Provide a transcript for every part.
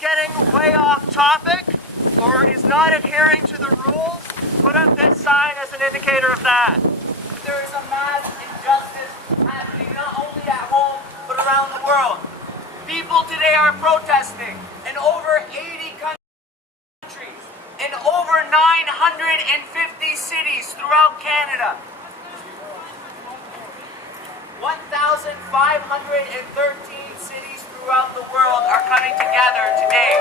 getting way off topic or is not adhering to the rules, put up this sign as an indicator of that. There is a mass injustice happening not only at home but around the world. People today are protesting in over 80 countries, in over 950 cities throughout Canada. 1,513 cities throughout the world are coming together today.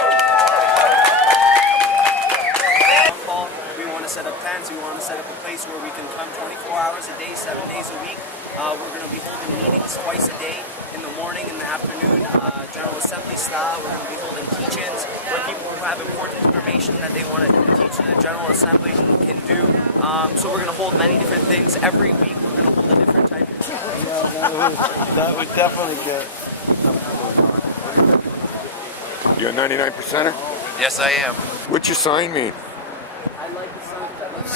We want to set up tents, we want to set up a place where we can come 24 hours a day, 7 days a week. We're going to be holding meetings twice a day, in the morning, in the afternoon, General Assembly style. We're going to be holding teach-ins where people who have important information that they want to teach to the General Assembly can do. So we're going to hold many different things. Every week we're going to hold a different type of thing. That would definitely get... You're a 99%er? Yes, I am. What's your sign mean?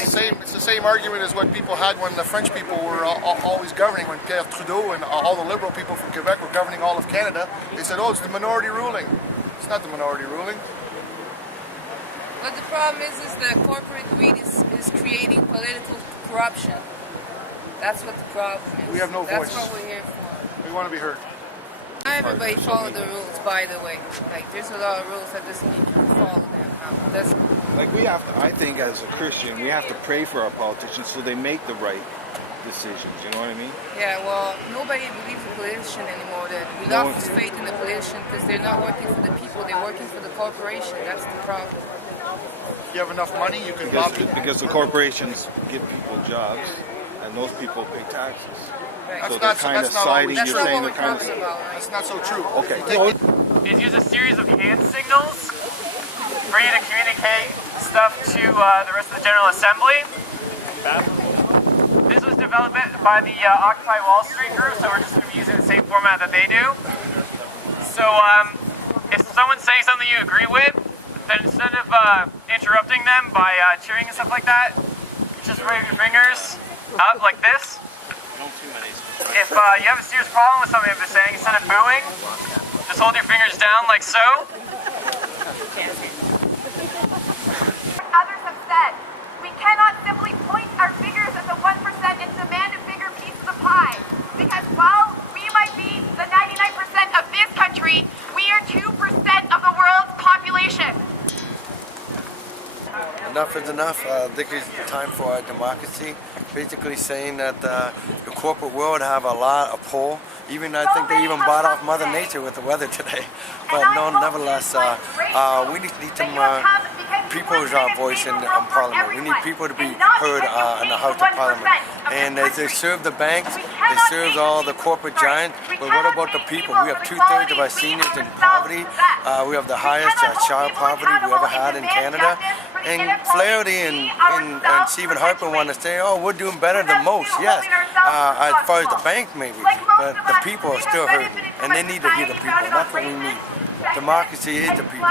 It's the same argument as what people had when the French people were always governing, when Pierre Trudeau and all the Liberal people from Quebec were governing all of Canada. They said, oh, it's the minority ruling. It's not the minority ruling. But the problem is the corporate greed is creating political corruption. That's what the problem is. We have no voice. That's what we're here for. We want to be heard. Everybody follow the rules, by the way. Like, there's a lot of rules that doesn't need to follow them. Like, we have to, I think as a Christian, we have to pray for our politicians so they make the right decisions, you know what I mean? Yeah, well, nobody believes the politician anymore. We lost faith in the politician because they're not working for the people, they're working for the corporation. That's the problem. You have enough money, you can because the corporations give people jobs, and those people pay taxes. Right. So they're kind of siding, you're saying they're kind of... That's not so true. Okay. Is use a series of hand signals for you to communicate stuff to the rest of the General Assembly. This was developed by the Occupy Wall Street group, so we're just going to be using the same format that they do. So if someone's saying something you agree with, then instead of interrupting them by cheering and stuff like that, you just wave your fingers up like this. If you have a serious problem with something they're saying, instead of booing, just hold your fingers down like so. Others have said, we cannot simply point our fingers at the 1% and demand a bigger piece of the pie. Because while we might be the 99% of this country, we are 2% of the world's population. Enough is enough. I think it's time for democracy. Basically saying that the corporate world have a lot of pull. Even I think they even bought off Mother Nature with the weather today. But no, nevertheless, we need some people's voice in Parliament. We need people to be heard in the House of Parliament. And they serve the banks, they serve all the corporate giants, but what about the people? We have 2/3 of our seniors in poverty. We have the highest child poverty we ever had in Canada. And Flaherty and Stephen Harper want to say, oh, we're doing better than most. Yes, as far as the bank maybe, but the people are still hurting, and they need to hear the people, and that's what we need. Democracy is the people.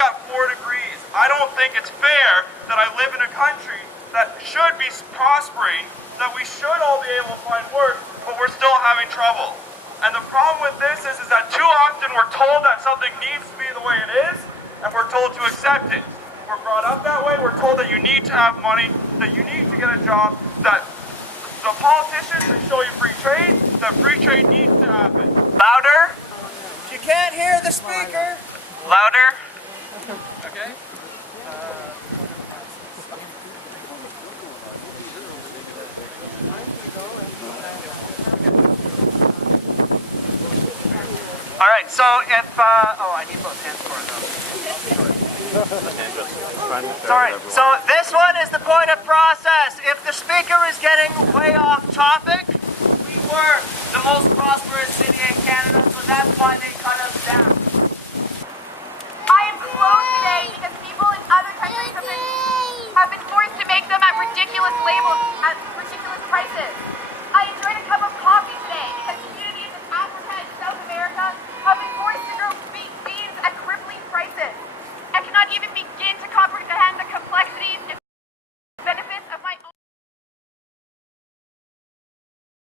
Got 4 degrees. I don't think it's fair that I live in a country that should be prospering, that we should all be able to find work, but we're still having trouble. And the problem with this is that too often we're told that something needs to be the way it is, and we're told to accept it. We're brought up that way, we're told that you need to have money, that you need to get a job, that the politicians they show you free trade, that free trade needs to happen. Louder. You can't hear the speaker. Louder. Okay? All right, so if, oh, I need both hands for it though. Sorry, so this one is the point of process. If the speaker is getting way off topic, we were the most prosperous city in Canada, so that's why they cut us down. I am closed today because people in other countries have been forced to make them at ridiculous labels, at ridiculous prices.